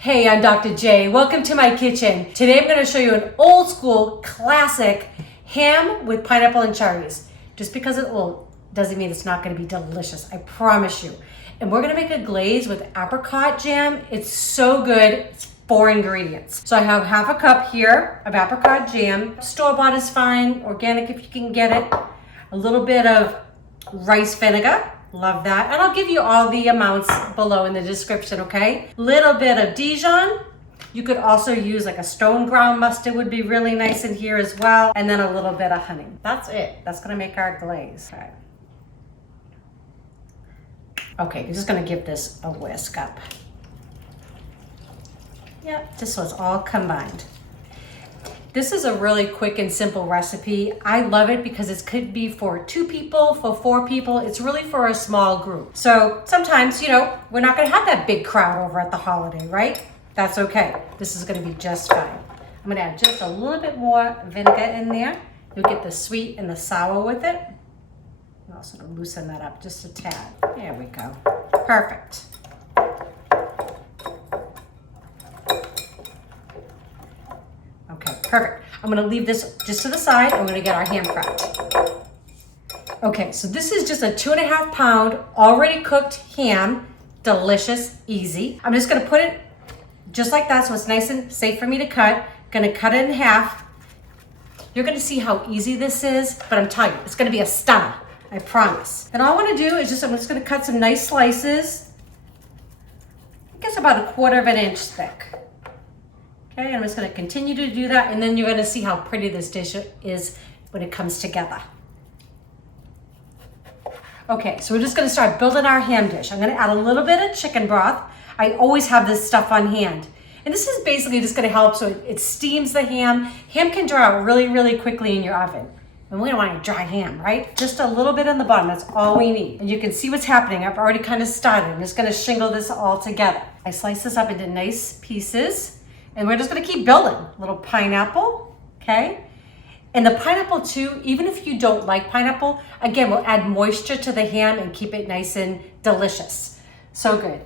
Hey, I'm Dr. J. Welcome to my kitchen. Today I'm going to show you an old school classic ham with pineapple and cherries. Just because it's old doesn't mean it's not going to be delicious. I promise you. And we're going to make a glaze with apricot jam. It's so good. It's 4 ingredients. So I have half a cup here of apricot jam. Store-bought is fine. Organic if you can get it. A little bit of rice vinegar. Love that. And I'll give you all the amounts below in the description, okay? Little bit of Dijon. You could also use like a stone ground mustard would be really nice in here as well. And then a little bit of honey. That's it. That's gonna make our glaze. Okay, you're just gonna give this a whisk up. Yep, just so it's all combined. This is a really quick and simple recipe. I love it because it could be for 2 people, for 4 people. It's really for a small group. So sometimes, we're not gonna have that big crowd over at the holiday, right? That's okay. This is gonna be just fine. I'm gonna add just a little bit more vinegar in there. You'll get the sweet and the sour with it. And I'll sort of loosen that up just a tad. There we go. Perfect. Perfect. I'm gonna leave this just to the side. I'm gonna get our ham prepped. Okay, so this is just a 2.5 pound already cooked ham. Delicious, easy. I'm just gonna put it just like that so it's nice and safe for me to cut. Gonna cut it in half. You're gonna see how easy this is, but I'm telling you, it's gonna be a stunner, I promise. And all I wanna do is I'm just gonna cut some nice slices. I guess about 1/4 inch thick. Okay, I'm just gonna continue to do that, and then you're gonna see how pretty this dish is when it comes together. Okay, so we're just gonna start building our ham dish. I'm gonna add a little bit of chicken broth. I always have this stuff on hand. And this is basically just gonna help so it steams the ham. Ham can dry out really, really quickly in your oven. And we don't want a dry ham, right? Just a little bit on the bottom, that's all we need. And you can see what's happening. I've already kind of started. I'm just gonna shingle this all together. I slice this up into nice pieces. And we're just gonna keep building. Little pineapple, okay? And the pineapple too, even if you don't like pineapple, again, we'll add moisture to the ham and keep it nice and delicious. So good.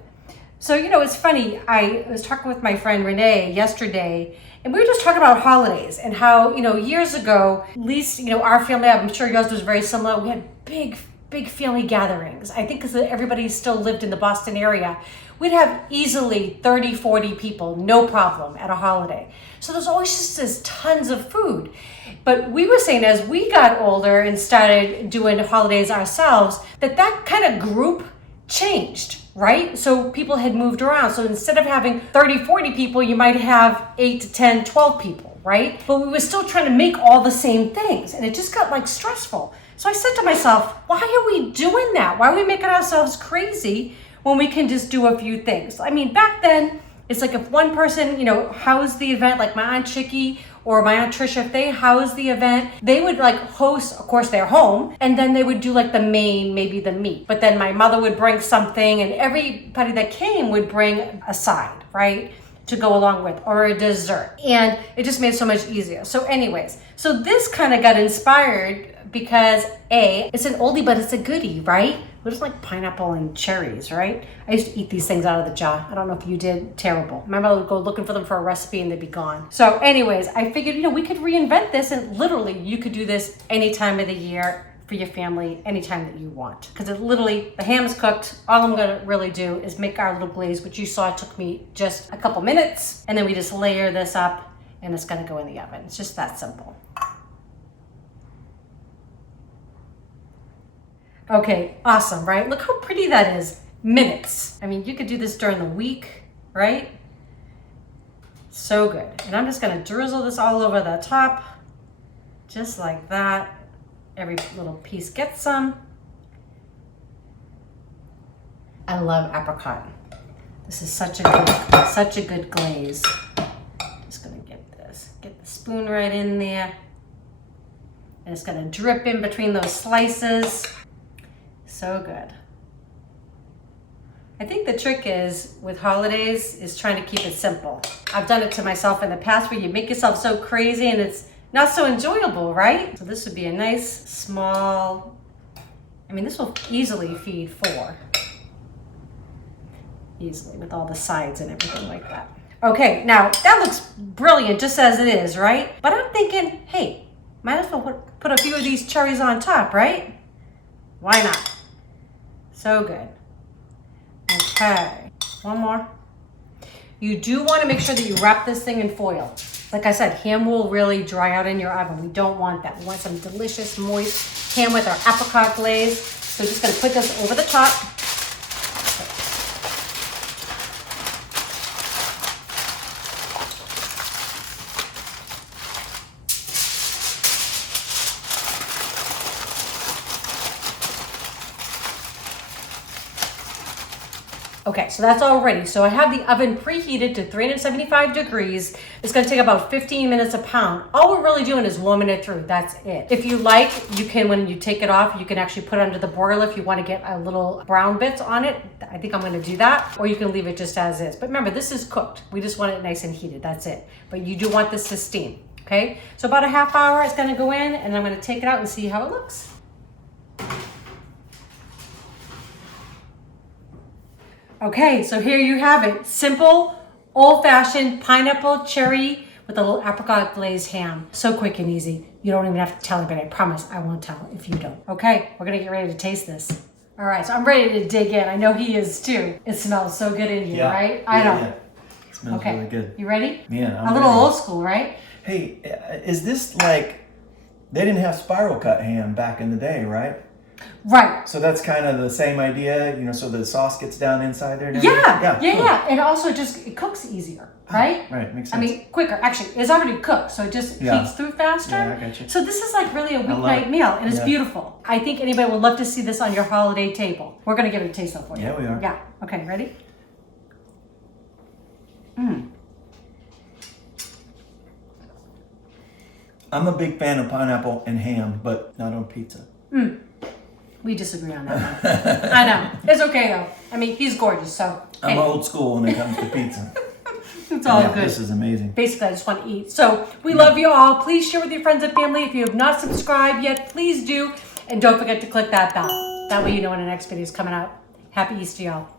So, it's funny, I was talking with my friend Renee yesterday, and we were just talking about holidays and how, years ago, at least, our family, I'm sure yours was very similar, we had big family gatherings. I think because everybody still lived in the Boston area, we'd have easily 30, 40 people, no problem, at a holiday. So there's always just this tons of food. But we were saying as we got older and started doing holidays ourselves, that kind of group changed, right? So people had moved around. So instead of having 30, 40 people, you might have 8 to 10, 12 people, right? But we were still trying to make all the same things, and it just got stressful. So I said to myself, why are we doing that? Why are we making ourselves crazy when we can just do a few things? I mean, back then, it's like if one person, housed the event, like my Aunt Chicky or my Aunt Trisha, if they housed the event, they would host, of course, their home, and then they would do the main, maybe the meat. But then my mother would bring something, and everybody that came would bring a side, right? To go along with, or a dessert. And it just made it so much easier. So anyways, so this kind of got inspired because A, it's an oldie, but it's a goodie, right? We just like pineapple and cherries, right? I used to eat these things out of the jar. I don't know if you did. Terrible. My mother would go looking for them for a recipe and they'd be gone. So anyways, I figured, we could reinvent this, and literally you could do this any time of the year for your family, anytime that you want. Because it literally, the ham is cooked. All I'm gonna really do is make our little glaze, which you saw took me just a couple minutes. And then we just layer this up and it's gonna go in the oven. It's just that simple. Okay, awesome, right? Look how pretty that is. Minutes. I mean, you could do this during the week, right? So good. And I'm just gonna drizzle this all over the top, just like that. Every little piece gets some. I love apricot. This is such a good glaze. Just gonna get the spoon right in there. And it's gonna drip in between those slices. So good. I think the trick is with holidays is trying to keep it simple. I've done it to myself in the past where you make yourself so crazy and it's not so enjoyable, right? So this would be a nice small, this will easily feed 4. Easily with all the sides and everything like that. Okay, now that looks brilliant just as it is, right? But I'm thinking, hey, might as well put a few of these cherries on top, right? Why not? So good. Okay, one more. You do want to make sure that you wrap this thing in foil. Like I said, ham will really dry out in your oven. We don't want that. We want some delicious, moist ham with our apricot glaze. So just gonna put this over the top. Okay, so that's all ready. So I have the oven preheated to 375 degrees. It's gonna take about 15 minutes a pound. All we're really doing is warming it through, that's it. If you like, you can, when you take it off, you can actually put it under the broiler if you wanna get a little brown bits on it. I think I'm gonna do that, or you can leave it just as is. But remember, this is cooked. We just want it nice and heated, that's it. But you do want this to steam, okay? So about a half hour, it's gonna go in, and I'm gonna take it out and see how it looks. Okay, so here you have it. Simple, old-fashioned pineapple cherry with a little apricot glazed ham. So quick and easy. You don't even have to tell anybody. I promise I won't tell if you don't. Okay, we're gonna get ready to taste this. All right, so I'm ready to dig in. I know he is too. It smells so good in here, right? I know. Yeah. It smells really good. You ready? Yeah, I'm a little ready. old school, right? Hey, is this like, they didn't have spiral cut ham back in the day, right? Right. So that's kind of the same idea, you know, so the sauce gets down inside there and everything? Yeah. And also it cooks easier, right? Right, makes sense. I mean, quicker. Actually, it's already cooked, so it just heats through faster. Yeah, I got you. So this is like really a weeknight meal, and it's beautiful. I think anybody would love to see this on your holiday table. We're going to give it a taste though for you. Yeah, we are. Yeah. Okay, ready? I'm a big fan of pineapple and ham, but not on pizza. We disagree on that one. I know. It's okay though. I mean, he's gorgeous, so. I'm old school when it comes to pizza. It's all good. This is amazing. Basically, I just want to eat. So we love you all. Please share with your friends and family. If you have not subscribed yet, please do. And don't forget to click that bell. That way you know when the next video is coming out. Happy Easter, y'all.